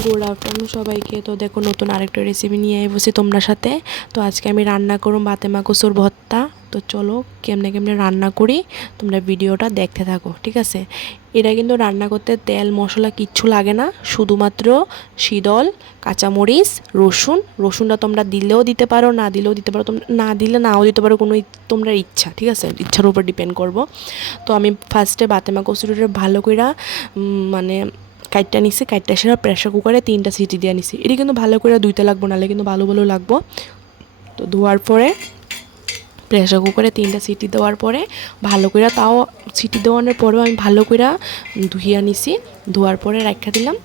Good afternoon সবাইকে। তো দেখো নতুন আরেকটা রেসিপি নিয়ে বসে তোমরা সাথে। তো আজকে আমি রান্না করুম বাতেমা কচুর ভর্তা। তো চলো কেমনে কেমনে রান্না করি তোমরা ভিডিওটা দেখতে থাকো, ঠিক আছে। এটা কিন্তু রান্না করতে তেল মশলা কিচ্ছু লাগে না, শুধুমাত্র শীতল কাঁচামরিচ রসুনটা তোমরা দিলেও দিতে পারো, না দিলেও দিতে পারো, তোমরা না দিলে নাও দিতে পারো, কোনো তোমরা ইচ্ছা, ঠিক আছে, ইচ্ছার উপর ডিপেন্ড করব। তো আমি ফার্স্টে বাতেমা কচুরিটা ভালো করে মানে কাইটটা নিছি, কাইটটা সেরা প্রেসার কুকারে 3টা সিটি দিয়ে নিছি। এটি কিন্তু ভালো করে ধুইতে লাগবো, নাহলে কিন্তু ভালো ভালো লাগবো। তো ধোয়ার পরে প্রেসার কুকারে 3টা সিটি দেওয়ার পরে ভালো করে, তাও সিটি দেওয়ানোর পরেও আমি ভালো করে ধুইয়া নিছি। ধোয়ার পরে রাখা দিলাম।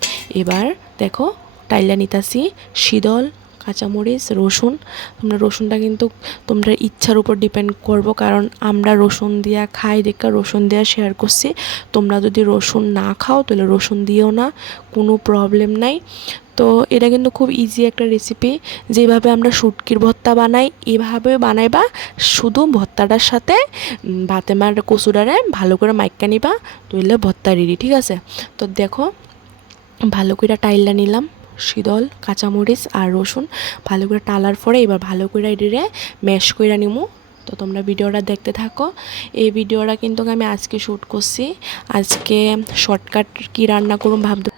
এবার দেখো টাইলা নিতাছি শীতল কাঁচামরিচ রসুন। তোমরা রসুনটা কিন্তু তোমরা ইচ্ছার উপর ডিপেন্ড করবো, কারণ আমরা রসুন দিয়া খাই দেখা রসুন দিয়া শেয়ার করছি। তোমরা যদি রসুন না খাও তাহলে রসুন দিও না, কোনো প্রবলেম নাই। তো এটা কিন্তু খুব ইজি একটা রেসিপি। যেভাবে আমরা শুটকির ভর্তা বানাই এভাবে বানাইবা, শুধু ভর্তাটার সাথে বাতেমার কচুরারে ভালো করে মাইক্কা নিবা, তইলে ভর্তা রেডি, ঠিক আছে। তো দেখো ভালো করে টাইলা নিলাম শীতল কাঁচামরিচ আর রসুন, ভালো করে টালার পরে এবার ভালো করে এটিরে ম্যাশ করে নিমু। তো তোমরা ভিডিওটা দেখতে থাকো। এই ভিডিওটা কিন্তু আমি আজকে শ্যুট করছি। আজকে শর্টকাট কি রান্না করুম ভাবতে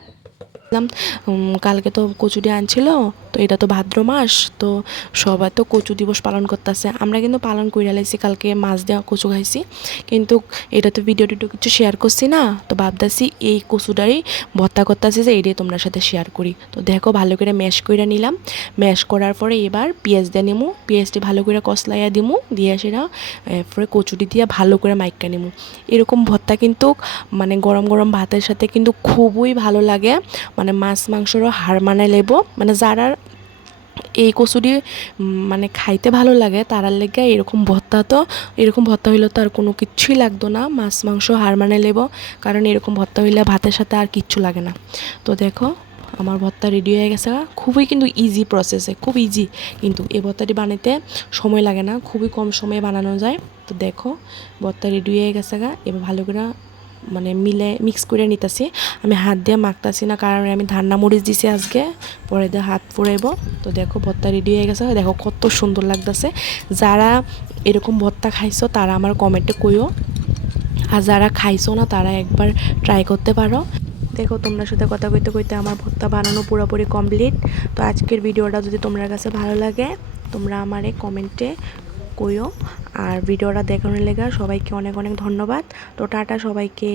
কালকে তো কচুরি আনছিল। তো এটা তো ভাদ্র মাস, তো সবাই তো কচু দিবস পালন করতেছে। আমরা কিন্তু পালন করে লাইছি, কালকে মাছ দেওয়া কচু খাইছি, কিন্তু এটা তো ভিডিও টিডিও কিছু শেয়ার করছি না। তো ভাবতেছি এই কচুটারই ভর্তা করতেছি, যে এইটাই তোমরা সাথে শেয়ার করি। তো দেখো ভালো করে ম্যাশ করে নিলাম। ম্যাশ করার পরে এবার পেঁয়াজ দিয়ে নিমু, পেঁয়াজটি ভালো করে কষলাইয়া দিমু, দিয়ে সেটা এরপরে কচুটি দিয়ে ভালো করে মাইক্কা নিমু। এরকম ভর্তা কিন্তু মানে গরম গরম ভাতের সাথে কিন্তু খুবই ভালো লাগে, মানে মাছ মাংসরও হার মানায় লেবো। মানে যারা এই কচুরি মানে খাইতে ভালো লাগে তারার লেগে এরকম ভর্তা হইলে তো আর কোনো কিচ্ছুই লাগতো না, মাছ মাংস হার মানে লেবো, কারণ এরকম ভর্তা হইলে ভাতের সাথে আর কিচ্ছু লাগে না। তো দেখো আমার ভর্তা রেডি হয়ে গেছে। খুবই কিন্তু ইজি প্রসেসে, খুব ইজি, কিন্তু এই ভর্তাটি বানাইতে সময় লাগে না, খুবই কম সময়ে বানানো যায়। তো দেখো ভর্তা রেডি হয়ে গেছে। এবার ভালো করে মানে মিক্স করে নিতেছি। আমি হাত দিয়ে মাখতেছি না, কারণ আমি ধান্না মরিচ দিছি আজকে, পরে দিয়ে হাত পুড়াইব। তো দেখো ভর্তা রেডি হয়ে গেছে, দেখো কত সুন্দর লাগতেছে। যারা এরকম ভর্তা খাইছো তারা আমার কমেন্টে কইও, আর যারা খাইছো না তারা একবার ট্রাই করতে পারো। দেখো তোমরা সাথে কথা কইতে কইতে আমার ভর্তা বানানো পুরোপুরি কমপ্লিট। তো আজকের ভিডিওটা যদি তোমার কাছে ভালো লাগে তোমরা আমারে কমেন্টে কইও। আর ভিডিওটা দেখানোর লেগে সবাইকে অনেক অনেক ধন্যবাদ। তো টাটা সবাইকে।